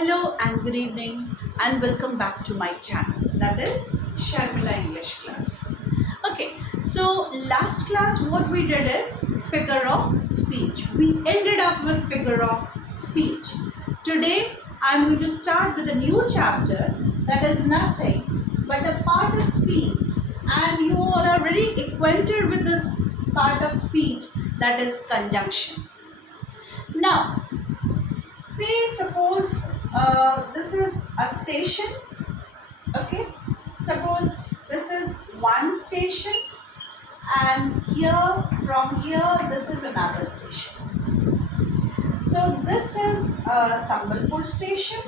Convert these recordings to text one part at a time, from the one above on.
Hello and good evening and welcome back to my channel, that is Sharmila English class. Okay, so last class what we did is figure of speech. We ended up with figure of speech. Today I'm going to start with a new chapter that is nothing but a part of speech, and you all are very acquainted with this part of speech, that is conjunction. Now say suppose this is a station. Okay, suppose this is one station, and here from here this is another station. So this is Sambalpur station,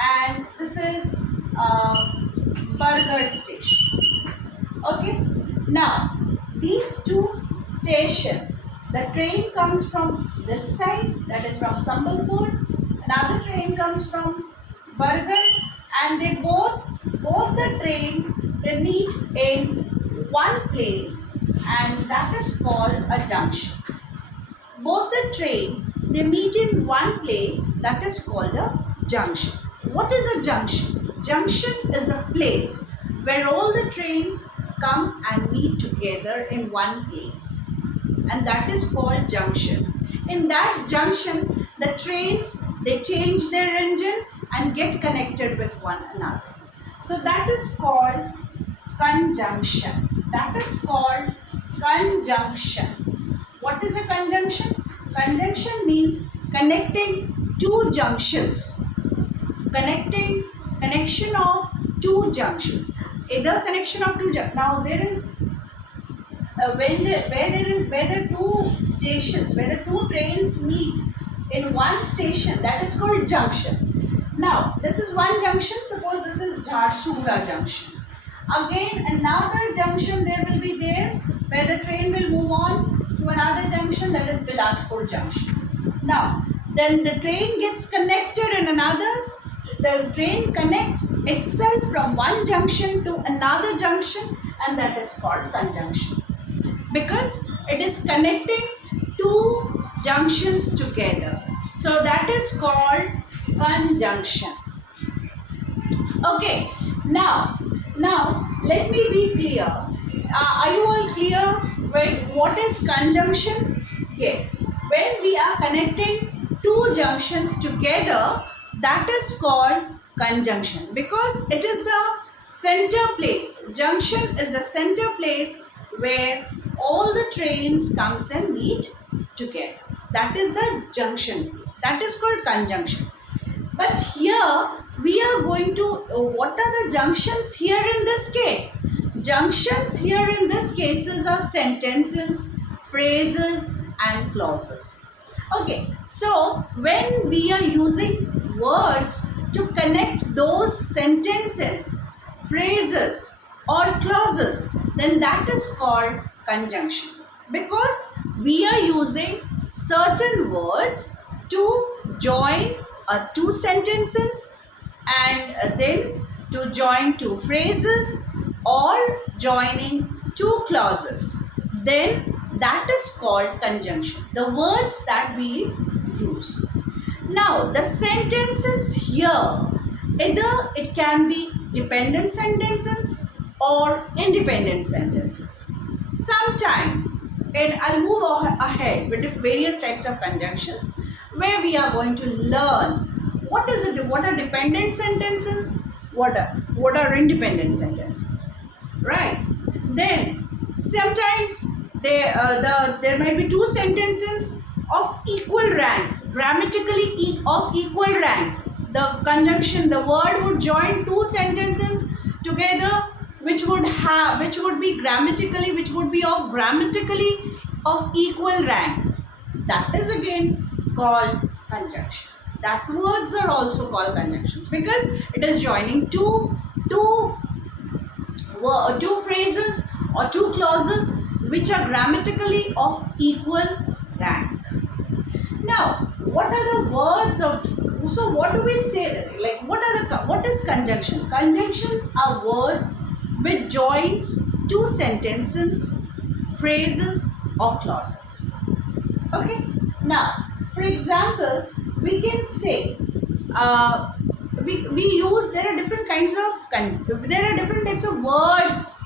and this is Bargarh station. Okay, now these two stations, the train comes from this side, that is from Sambalpur, another train comes from Bargarh, and they both the train they meet in one place, and that is called a junction. Both the train they meet in one place, that is called a junction. What is a junction? Junction is a place where all the trains come and meet together in one place, and that is called junction. In that junction the trains they change their engine and get connected with one another, so that is called conjunction. That is called conjunction. What is a conjunction? Conjunction means connecting two junctions. Connection of two junctions. Either connection of two junctions. Now there is where the two stations, where the two trains meet in one station, that is called junction. Now this is one junction. Suppose this is Jharsuguda junction. Again another junction there will be there, where the train will move on to another junction, that is Bilaspur junction. Now then the train gets connected in another, the train connects itself from one junction to another junction, and that is called conjunction, because it is connecting two junctions together. So that is called conjunction. Okay, now let me be clear. Are you all clear with what is conjunction? Yes, when we are connecting two junctions together, that is called conjunction, because it is the center place. Junction is the center place where all the trains comes and meet together. That is the junction place. That is called conjunction. But here we are going to, what are the junctions here in this case? Junctions here in this cases are sentences, phrases and clauses. Okay, so when we are using words to connect those sentences, phrases or clauses, then that is called conjunctions, because we are using certain words to join two sentences, and then to join two phrases or joining two clauses, then that is called conjunction, the words that we use. Now the sentences here, either it can be dependent sentences or independent sentences. Sometimes, and I'll move ahead with various types of conjunctions, where we are going to learn what are dependent sentences, what are independent sentences, right? Then sometimes there might be two sentences of equal rank, grammatically of equal rank. The conjunction, the word would join two sentences together, which would be grammatically of equal rank. That is again called conjunction. That words are also called conjunctions, because it is joining two phrases or two clauses which are grammatically of equal rank. Now, what are the words of, so what do we say, like what is conjunction? Conjunctions are words which joins two sentences, phrases or clauses. Okay, now for example we can say uh, we use, there are different kinds of, there are different types of words,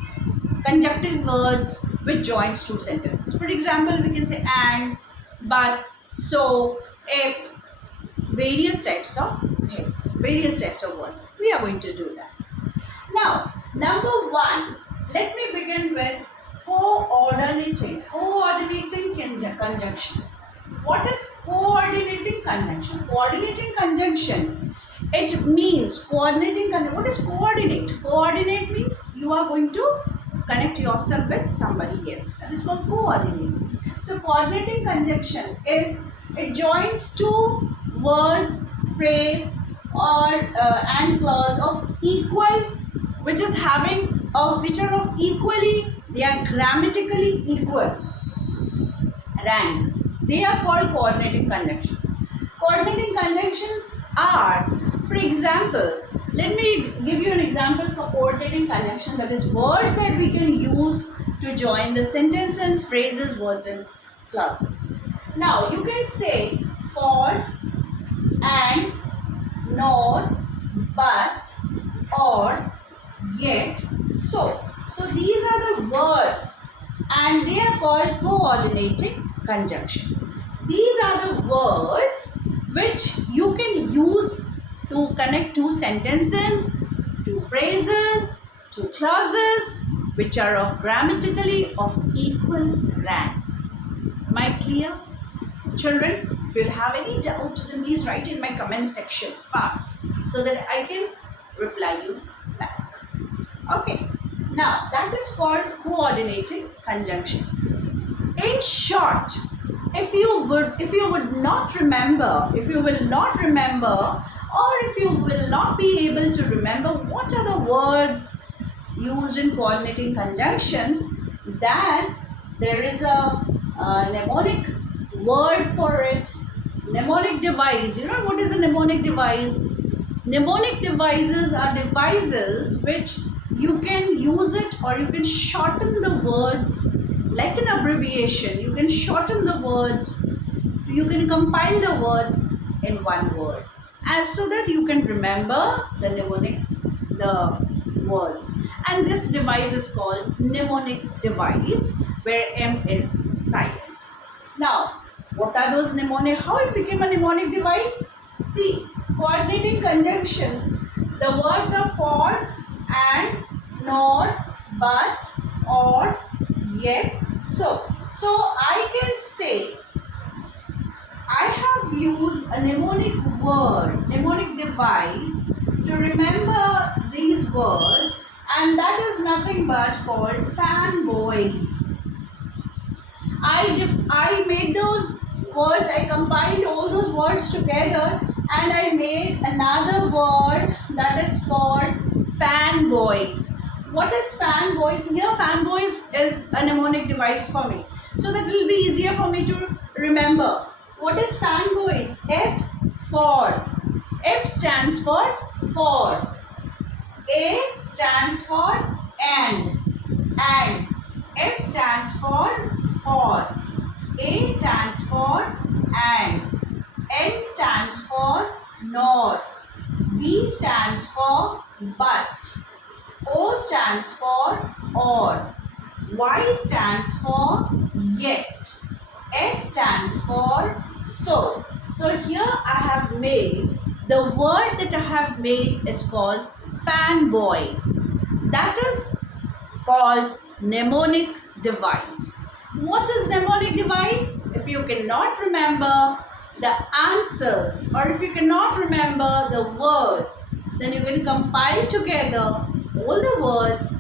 conjunctive words which joins two sentences. For example, we can say and, but, so, if, various types of things, various types of words. We are going to do that. Now, number one, let me begin with coordinating. Coordinating conjunction. What is coordinating conjunction? Coordinating conjunction, it means what is coordinate? Coordinate means you are going to connect yourself with somebody else. That is called coordinate. So coordinating conjunction is, it joins two words, phrase, or and clause of equal, which is having which are of equally, they are grammatically equal rank. They are called coordinating conjunctions. Coordinating conjunctions are, for example, let me give you an example for coordinating conjunction, that is words that we can use to join the sentences, phrases, words and clauses. Now you can say for, and, nor, but, or, yet, so. So these are the words and they are called coordinating conjunction. These are the words which you can use to connect two sentences, two phrases, two clauses which are of grammatically of equal rank. Am I clear? Children, if you'll have any doubt, then please write in my comment section fast so that I can reply you back. Okay, now that is called coordinating conjunction. In short, if you would not remember, if you will not remember, or if you will not be able to remember what are the words used in coordinating conjunctions, then there is a mnemonic word for it. Mnemonic device. You know what is a mnemonic device? Mnemonic devices are devices which you can use it, or you can shorten the words like an abbreviation. You can shorten the words, you can compile the words in one word, and so that you can remember the mnemonic, the words. And this device is called mnemonic device, where M is silent. Now, what are those mnemonic? How it became a mnemonic device? See, coordinating conjunctions, the words are for, and, nor, but, or, yet, so. So I can say I have used a mnemonic word, mnemonic device to remember these words, and that is nothing but called fanboys. I made those words, I compiled all those words together, and I made another word that is called fanboys. What is fanboys? Here fanboys is a mnemonic device for me, so that it will be easier for me to remember. What is fanboys? F for. F stands for. A stands for and. F stands for. A stands for and. N stands for nor. B stands for but. O stands for or. Y stands for yet. S stands for so. So here I have made, the word that I have made is called fanboys. That is called mnemonic device. What is mnemonic device? If you cannot remember the answers, or if you cannot remember the words, then you can compile together all the words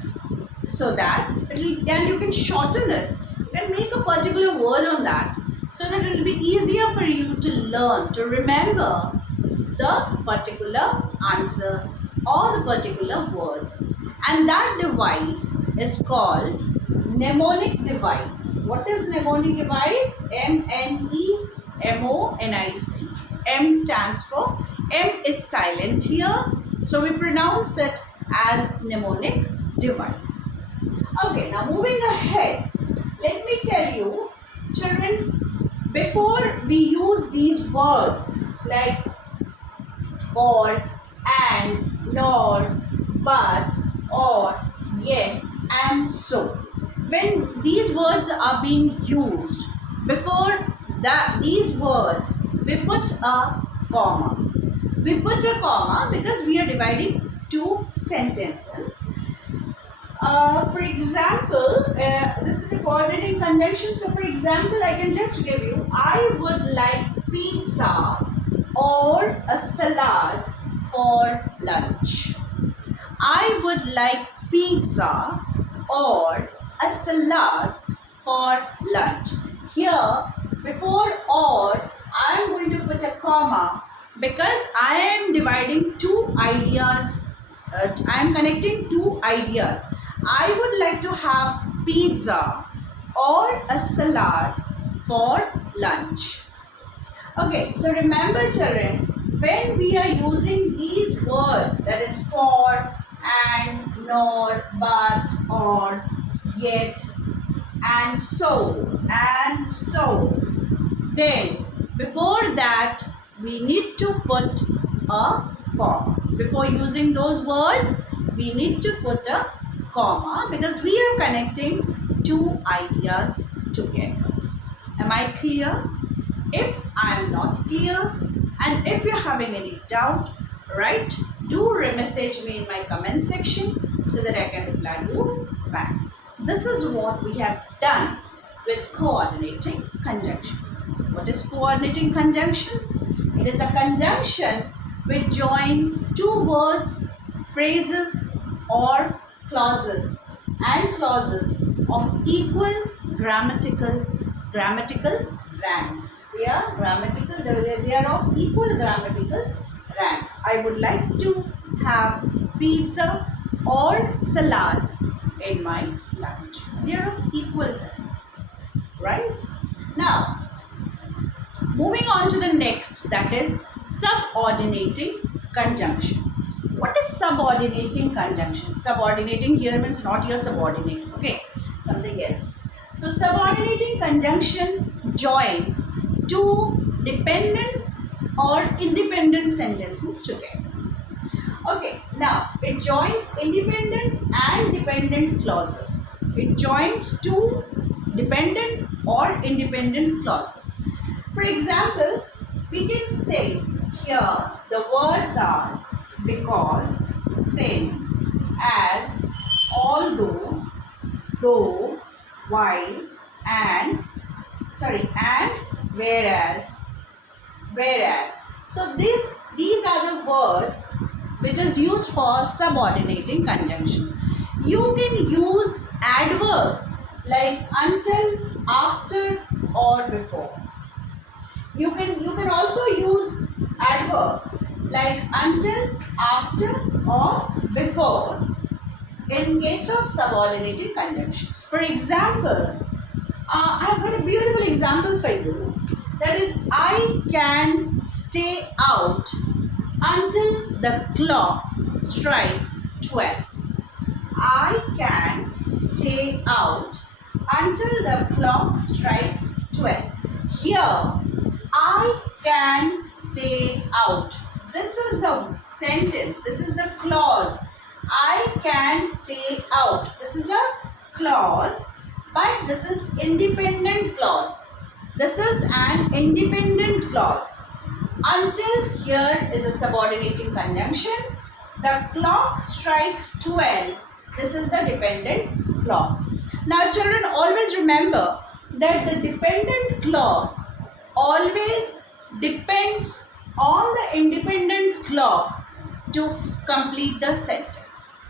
so that and you can shorten it. You can make a particular word on that, so that it will be easier for you to learn, to remember the particular answer or the particular words. And that device is called mnemonic device. What is mnemonic device? M-N-E-M-O-N-I-C. M stands for, M is silent here, so we pronounce it as mnemonic device. Okay, now moving ahead, let me tell you, children, before we use these words like for, and, nor, but, or, yet, and so. When these words are being used, before that these words, we put a comma. We put a comma because we are dividing two sentences. For example, this is a coordinating conjunction. So, for example, I can just give you, I would like pizza or a salad for lunch. I would like pizza or a salad for lunch. Here, before or, I am going to put a comma because I am dividing two ideas. I am connecting two ideas. I would like to have pizza or a salad for lunch. Okay, so remember children, when we are using these words, that is for, and, nor, but, or, yet, and so, then before that we need to put a comma. Before using those words, we need to put a comma because we are connecting two ideas together. Am I clear? If I am not clear and if you're having any doubt, right, do message me in my comment section so that I can reply you back. This is what we have done with coordinating conjunction. What is coordinating conjunctions? It is a conjunction which joins two words, phrases or clauses and clauses of equal grammatical rank. They are grammatical, they are of equal grammatical rank. I would like to have pizza or salad in my lunch. They are of equal rank, right? Now, moving on to the next, that is subordinating conjunction. What is subordinating conjunction? Subordinating here means not your subordinate, okay? Something else. So, subordinating conjunction joins two dependent or independent sentences together. Okay, now it joins independent and dependent clauses. It joins two dependent or independent clauses. For example, we can say here the words are because, since, as, although, though, while, and whereas. So these are the words which is used for subordinating conjunctions. You can use adverbs like until, after, or before. You can also use adverbs like until, after, or before in case of subordinating conjunctions. For example, I have got a beautiful example for you. That is, I can stay out until the clock strikes 12. I can stay out until the clock strikes 12. Here, I can stay out. This is the sentence. This is the clause. I can stay out. This is a clause, but this is independent clause. This is an independent clause. Until here is a subordinating conjunction. The clock strikes 12. This is the dependent clock. Now children, always remember that the dependent clock always depends on the independent clock to complete the sentence.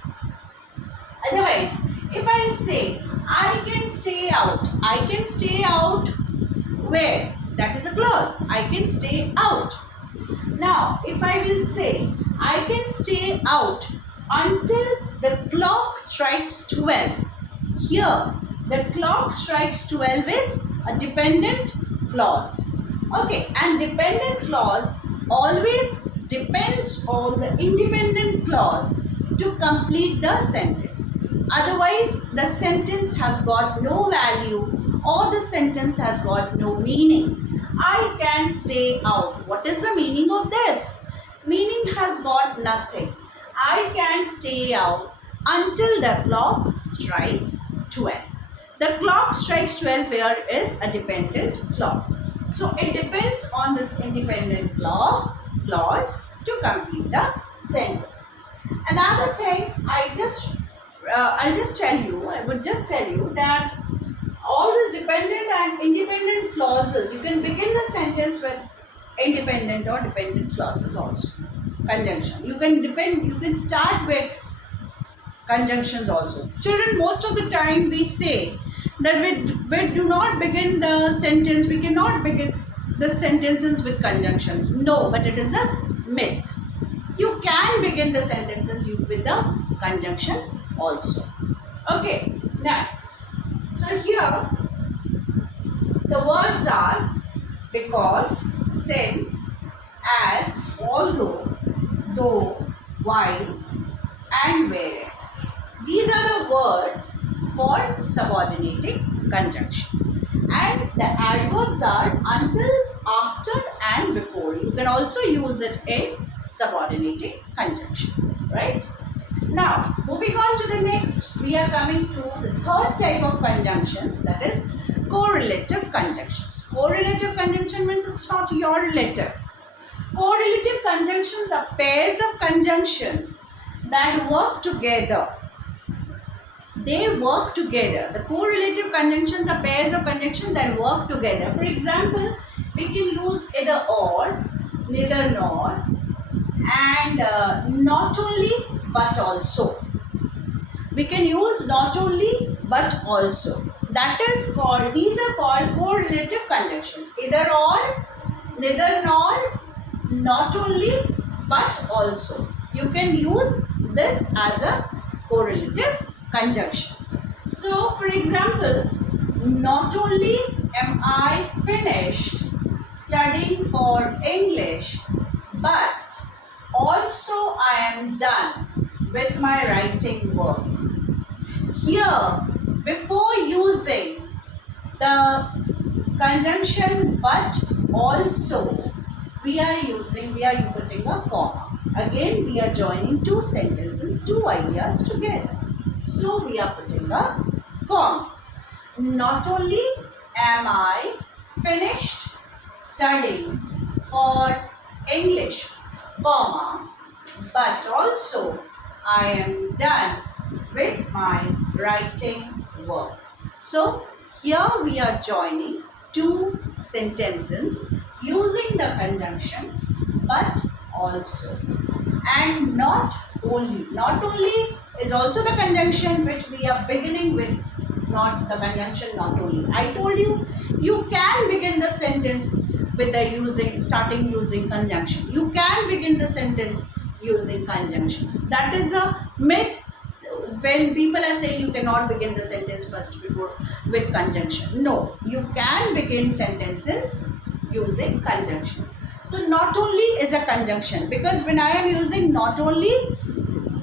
Otherwise, if I say I can stay out where? That is a clause. I can stay out. Now, if I will say I can stay out until the clock strikes 12. Here, the clock strikes 12 is a dependent clause. Okay, and dependent clause always depends on the independent clause to complete the sentence. Otherwise, the sentence has got no value or the sentence has got no meaning. I can stay out. What is the meaning of this? meaning has got nothing. I can stay out until the clock strikes 12. The clock strikes 12 here is a dependent clause. So it depends on this independent clause to complete the sentence. Another thing I would just tell you that all these dependent and independent clauses, you can begin the sentence with independent or dependent clauses also. Conjunction. You can start with conjunctions also. Children, most of the time we say that we do not begin the sentence, we cannot begin the sentences with conjunctions. No, but it is a myth. You can begin the sentences with the conjunction also. Okay, next. So here the words are because, since, as, although, though, while, and whereas. These are the words for subordinating conjunction. And the adverbs are until, after, and before. You can also use it in subordinating conjunctions, right? Now, moving on to the next, we are coming to the third type of conjunctions, that is correlative conjunctions. Correlative conjunction means it's not your relative. Correlative conjunctions are pairs of conjunctions that work together. They work together. The correlative conjunctions are pairs of conjunctions that work together. For example, we can use either or, neither nor, and not only but also. We can use not only but also. These are called correlative conjunctions. Either or, neither nor, not only but also. You can use this as a correlative conjunction. So, for example, not only am I finished studying for English, but also I am done with my writing work. Here, before using the conjunction but also, we are putting a comma. Again, we are joining two sentences, two ideas together. So, we are putting a comma. Not only am I finished studying for English, comma, but also I am done with my writing work. So, here we are joining two sentences using the conjunction but also, and not only. Not only is also the conjunction which we are beginning with, not the conjunction not only. I told you, you can begin the sentence with the starting using conjunction. You can begin the sentence using conjunction. That is a myth. When people are saying you cannot begin the sentence first before with conjunction. No, you can begin sentences using conjunction. So not only is a conjunction, because when I am using not only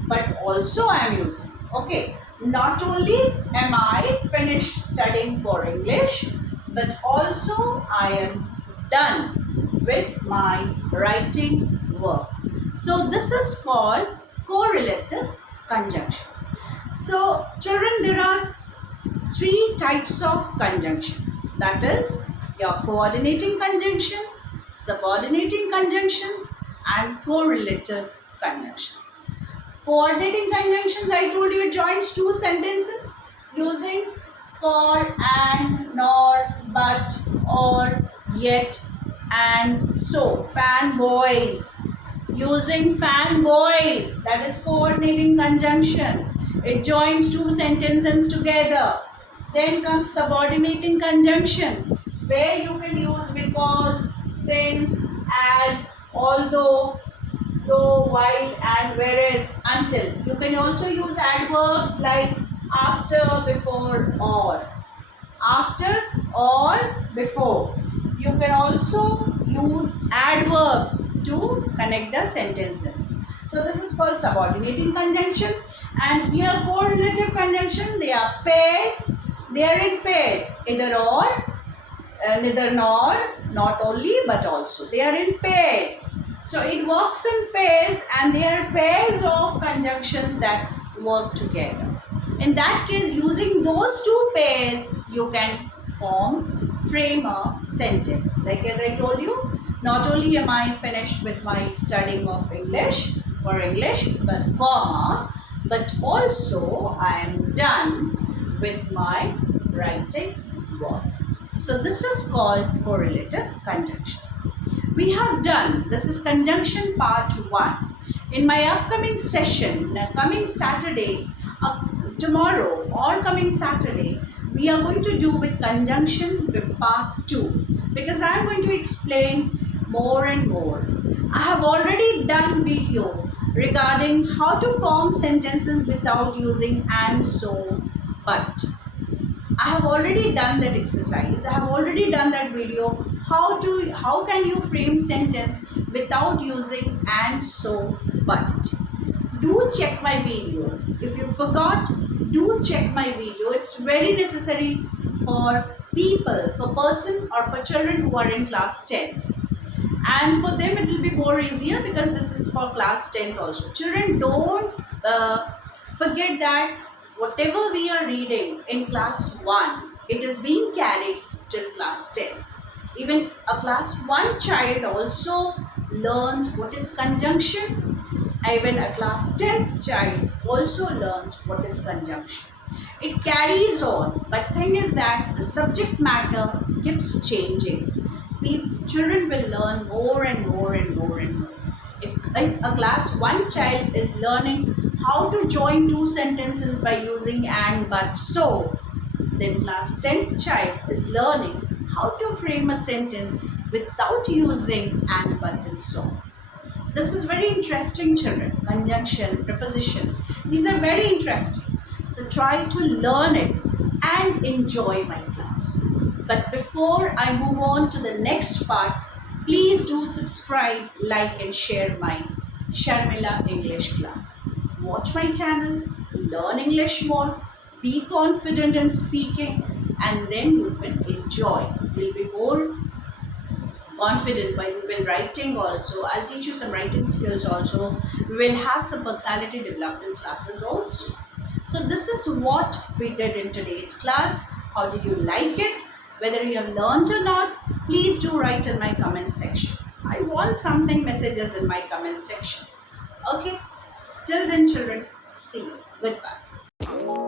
but also I am using. Okay, not only am I finished studying for English, but also I am done with my writing work. So this is called correlative conjunction. So children, there are three types of conjunctions. That is your coordinating conjunction, subordinating conjunctions, and correlative conjunction. Coordinating conjunctions, I told you, it joins two sentences using for, and, nor, but, or, yet, and so. Fanboys. Using fanboys, that is coordinating conjunction. It joins two sentences together. Then comes subordinating conjunction, where you can use because, since, as, although, though, while, and whereas, until. You can also use adverbs like after, before, or. After or before. You can also use adverbs to connect the sentences. So this is called subordinating conjunction. And here correlative conjunction, they are pairs. They are in pairs. Either or, neither nor, not only but also. They are in pairs. So it works in pairs, and there are pairs of conjunctions that work together. In that case, using those two pairs, you can frame a sentence. Like as I told you, not only am I finished with my studying of English for English, but also I am done with my writing work. So this is called correlative conjunctions. We have done, this is conjunction part 1. In my upcoming session, coming Saturday, tomorrow or coming Saturday, we are going to do with conjunction with part 2, because I am going to explain more and more. I have already done video regarding how to form sentences without using and, so, but. I have already done that exercise. I have already done that video. How can you frame sentence without using and, so, but. Do check my video. If you forgot, do check my video. It's very necessary for people, for person or for children who are in class 10th. And for them it will be more easier because this is for class 10th also. Children, don't forget that whatever we are reading in class 1, it is being carried till class 10. Even a class 1 child also learns what is conjunction. Even a class 10th child also learns what is conjunction. It carries on, but thing is that the subject matter keeps changing. Children will learn more and more and more and more. If a class 1 child is learning how to join two sentences by using and, but, so, then class 10th child is learning how to frame a sentence without using and, but, and so. This is very interesting, children. Conjunction, preposition, these are very interesting. So try to learn it and enjoy my class. But before I move on to the next part, please do subscribe, like and share my Sharmila English class. Watch my channel, learn English more, be confident in speaking, and then you will enjoy. You'll be more confident while writing also. I'll teach you some writing skills also. We will have some personality development classes also. So this is what we did in today's class. How did you like it? Whether you have learned or not, please do write in my comment section. I want something messages in my comment section. Okay, till then children, see you. Goodbye.